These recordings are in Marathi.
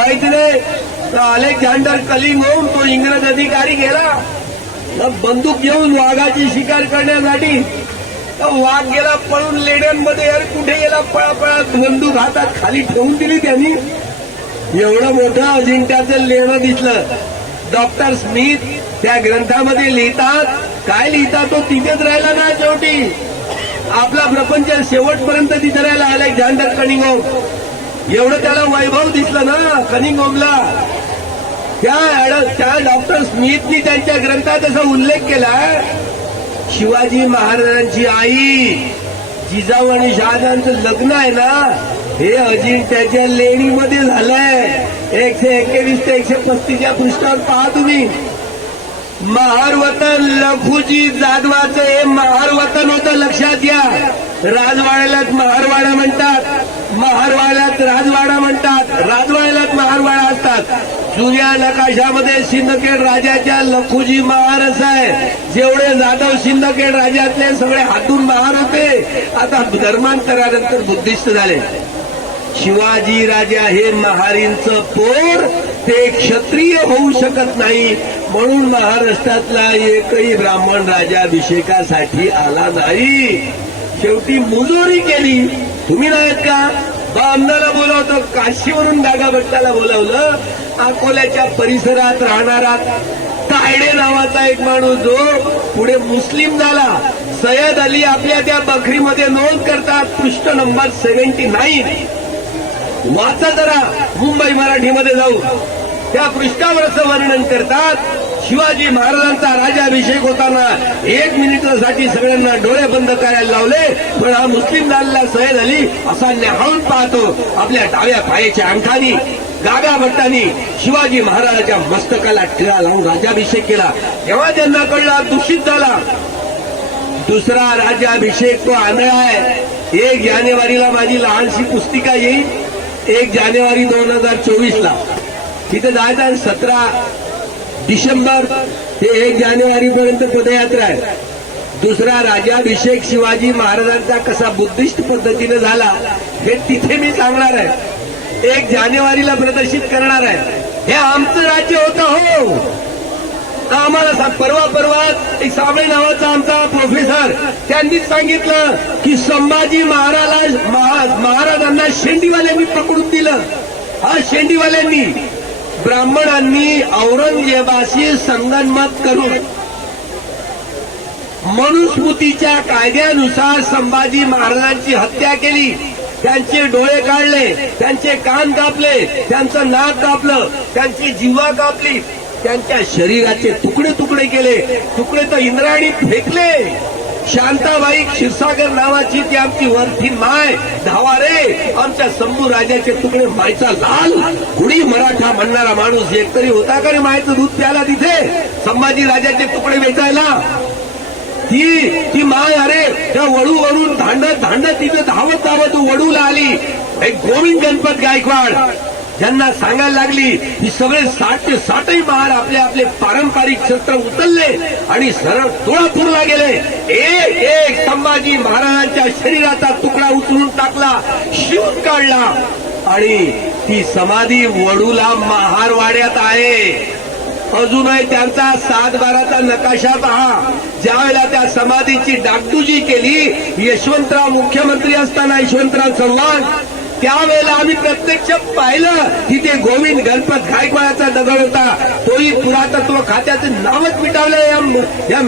सिद्धांत माहिती नाही. तर अलेक्झांडर कलिंग होऊन तो इंग्रज अधिकारी गेला. तर बंदूक घेऊन वाघाची शिकार करण्यासाठी तर वाघ गेला पळून लेण्यांमध्ये यार कुठे गेला? पळा बंदूक हातात खाली ठेवून दिली त्यांनी. एवढं मोठं अजिंक्याचं लेणं दिसलं. डॉक्टर स्मिथ त्या ग्रंथामध्ये लिहितात काय लिहितात तो तिथेच राहिला ना शेवटी. आपला प्रपंच शेवटपर्यंत तिथे राहिला अलेक्झांडर कनिंगोम एवढं त्याला वैभव दिसलं ना कनिंगोमला त्या त्या डॉक्टर स्मिथनी त्यांच्या ग्रंथात असा उल्लेख केला शिवाजी महाराजांची आई जिजाऊ आणि शहाजांचं लग्न आहे ना हे अजिंक्याच्या लेणीमध्ये झालंय. एकशे एकवीस ते एकशे पस्तीसच्या पृष्ठावर पहा तुम्ही. महारवतन लखुजी जाधवाचं हे महारवतन होतं लक्षात घ्या. राजवाड्यालाच महारवाडा म्हणतात. महारवाड्यात राजवाडा म्हणतात. राजवाड्यालाच महारवाडा असतात. जुन्या नकाशामध्ये सिंदखेड राजाच्या लखुजी महारस आहे. जेवढे जाधव सिंदखेड राजातले सगळे हातून महार होते. आता धर्मांतरानंतर बुद्धिस्ट झाले. शिवाजी राजा हे महारींचं पोर ते क्षत्रिय होऊ शकत नाही. म्हणून महाराष्ट्रातला एकही ब्राह्मण राजाभिषेकासाठी आला नाही. शेवटी मुजोरी केली. तुम्ही नाहीत का? बांधाला बोलावतं. काशीवरून डागा भट्टाला बोलावलं. अकोल्याच्या परिसरात राहणारा तायडे नावाचा एक माणूस जो पुढे मुस्लिम झाला. सय्यद अली आपल्या त्या बखरीमध्ये नोंद करतात. पृष्ठ नंबर सेव्हन्टी नाईन. वाचा जरा. मुंबई मराठीमध्ये जाऊ. त्या पृष्ठावर असं वर्णन करतात. शिवाजी महाराजांचा राजाभिषेक होताना एक मिनिटासाठी सगळ्यांना डोळे बंद करायला लावले. पण हा मुस्लिम झालेला सैद अली असा न्याहाळून पाहतो. आपल्या डाव्या पायाच्या अंगठानी गागा भट्टानी शिवाजी महाराजाच्या मस्तकाला टिळा लावून राजाभिषेक केला. तेव्हा त्यांना कळला दूषित झाला. दुसरा राज्याभिषेक तो आंधळा आहे. एक जानेवारीला माझी लहानशी पुस्तिका येईल. एक जानेवारी दोन हजार चोवीस ला तिथे जायचं सतरा डिसेंबर ते एक जानेवारी पर्यंत पदयात्रा आहे. दुसरा राजाभिषेक शिवाजी महाराजांचा कसा बुद्धिस्ट पद्धतीने झाला हे तिथे मी सांगणार आहे. एक जानेवारीला प्रदर्शित करणार आहे. हे आमचं राज्य होतं हो. आम्हाला सांग परवा परवा एक साबळे नावाचा आमचा प्रोफेसर त्यांनीच सांगितलं की संभाजी महाराज महाराजांना शेंडीवाल्यांनी पकडून दिलं. हा शेंडीवाल्यांनी ब्राह्मणांनी औरंगजेबाशी संगनमत करून मनुस्मृतीच्या कायद्यानुसार संभाजी महाराजांची हत्या केली. त्यांचे डोळे काढले त्यांचे कान कापले त्यांचं नाक कापलं त्यांची जीवा कापली. त्यांच्या शरीराचे तुकडे तुकडे केले. तुकडे तर इंद्राणी फेकले. शांताबाई क्षीरसागर नावाची ती आमची वरती माय धावा रे आमच्या शंभू राजाचे तुकडे मायचा लाल. कुणी मराठा म्हणणारा माणूस एकतरी होता का रे मायचं दूध प्याला तिथे? संभाजी राजाचे तुकडे वेचायला. ती ती माय अरे त्या वडूवरून धांडत धांडत तिथे धावत धावत वडूला आली. एक गोविंद गणपत गायकवाड. ज्यांना सांगायला लागली ही सगळे साठ ते साठही महार आपले आपले पारंपरिक शस्त्र उचलले आणि सरळ तुळापूरला गेले. एक एक संभाजी महाराजांच्या शरीराचा तुकडा उचलून टाकला शिवून काढला आणि ती समाधी वडूला महारवाड्यात आहे. अजूनही त्यांचा सात बाराचा नकाशा पहा. ज्यावेळेला त्या समाधीची डागडुजी केली यशवंतराव मुख्यमंत्री असताना यशवंतराव चव्हाण त्यावेळेला आम्ही प्रत्यक्ष पाहिलं तिथे गोविंद गणपत गायकवाडाचा दगड होता. तोही पुरातत्व खात्याचं नावच मिटावलं या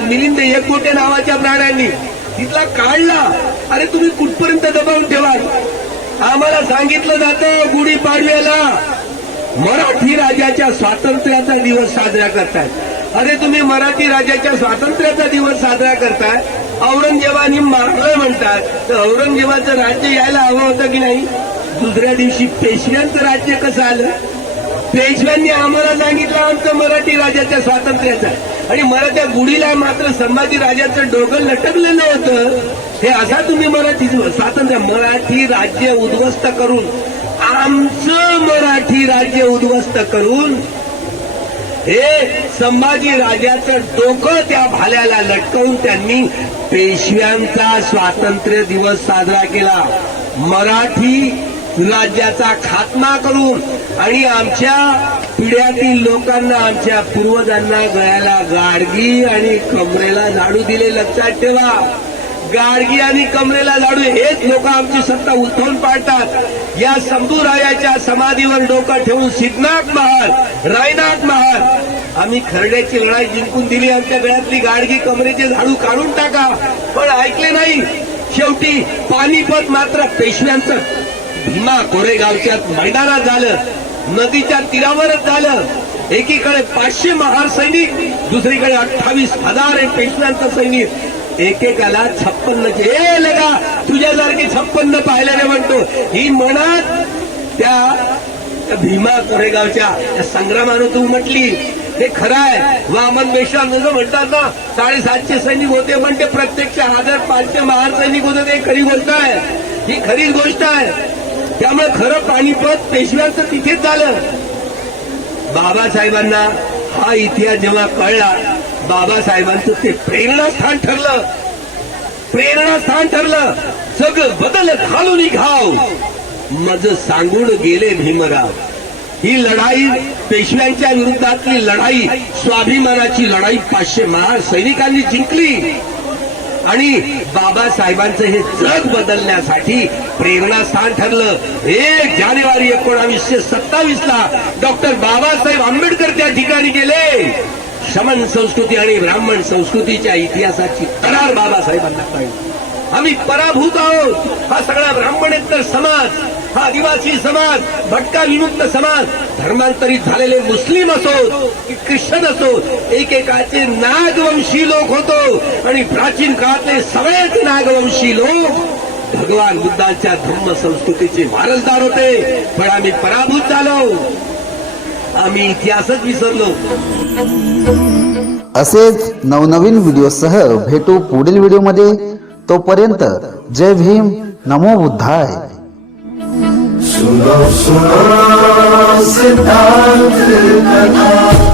मिलिंद एकबोटे नावाच्या प्राण्यांनी. तिथला काढला. अरे तुम्ही कुठपर्यंत दबावून ठेवा आम्हाला सांगितलं जातं गुढीपाडव्याला मराठी राजाच्या स्वातंत्र्याचा दिवस साजरा करताय अरे तुम्ही मराठी राजाच्या स्वातंत्र्याचा दिवस साजरा करताय? औरंगजेबाने मारलं म्हणतात. तर औरंगजेबाचं राज्य यायला हवं होतं की नाही? दुसऱ्या दिवशी पेशव्यांचं राज्य कसं आलं? पेशव्यांनी आम्हाला सांगितलं आमचं मराठी राजाच्या स्वातंत्र्याचं आणि मराठ्या गुढीला मात्र संभाजी राजाचं डोकं लटकलेलं होतं. हे असा तुम्ही मराठी स्वातंत्र्य मराठी राज्य उद्ध्वस्त करून आमचं मराठी राज्य उद्ध्वस्त करून हे संभाजी राजाचं डोकं त्या भाल्याला लटकवून त्यांनी पेशव्यांचा स्वातंत्र्य दिवस साजरा केला. मराठी राज्याचा खात्मा करून आणि आमच्या पिढ्यातील लोकांना आमच्या पूर्वजांना गळ्याला गाडगी आणि कमरेला झाडू दिले लक्षात ठेवा. गाडगी आणि कमरेला झाडू हेच लोक आमची सत्ता उठवून पाडतात. या संभूरायाच्या समाधीवर डोकं ठेवून सिद्धनाथ महाल रायनाथ महाल. आम्ही खरड्याची लढाई जिंकून दिली. आमच्या गळ्यातली गाडगी कमरेचे झाडू काढून टाका. पण ऐकले नाही. शेवटी पानिपत मात्र पेशव्यांचं भीमा कोरेगावच्या मैदानात झालं. नदीच्या तीरावरच झालं. एकीकडे पाचशे महार सैनिक दुसरीकडे अठ्ठावीस हजार पेशव्यांचं सैनिक. एकेकाला छप्पन्न ए लगा तुझ्यासारखी छप्पन्न पाहिल्याने म्हणतो. ही म्हणत त्या त्या भीमा कोरेगावच्या त्या संग्रामानं तू म्हटली. हे खरं आहे वामन मेश्राम जसं म्हणतात ना साडेसातशे सैनिक होते पण ते प्रत्यक्ष हजार पाचशे महार सैनिक होते ते खरी गोष्ट आहे. ही खरीच गोष्ट आहे. त्यामुळे खरं पाणीपत पेशव्यांचं तिथेच झालं. बाबासाहेबांना हा इतिहास जेव्हा कळला बाबासाहेबांचं ते प्रेरणास्थान ठरलं. प्रेरणास्थान ठरलं. सगळं बदल घालून घाव. मज सांगून गेले भीमराव. ही लढाई पेशव्यांच्या विरुद्धातली लढाई स्वाभिमानाची लढाई पाचशे महार सैनिकांनी जिंकली. आणि बाबासाहेबांचं हे जग बदलण्यासाठी प्रेरणास्थान ठरलं. एक जानेवारी एकोणावीसशे सत्तावीस ला डॉक्टर बाबासाहेब आंबेडकर त्या ठिकाणी गेले. शमन संस्कृती आणि ब्राह्मण संस्कृतीच्या इतिहासाची करार बाबासाहेबांना कळली आम्ही पराभूत आहोत. हा सगळा ब्राह्मणेतर समाज हा आदिवासी समाज भटका विमुक्त समाज धर्मांतरित झालेले मुस्लिम असोत की ख्रिश्चन असोत एकेकाचे नागवंशी लोक होतो. आणि प्राचीन काळातले सगळेच नागवंशी लोक भगवान बुद्धांच्या धर्म संस्कृतीचे वारसदार होते. पण आम्ही पराभूत झालो. आम्ही इतिहासच विसरलो. असेच नवनवीन व्हिडिओसह भेटू पुढील व्हिडिओमध्ये. तोपर्यंत जय भीम नमो बुद्धाय. सुनो सुनो सिद्धांत कथा.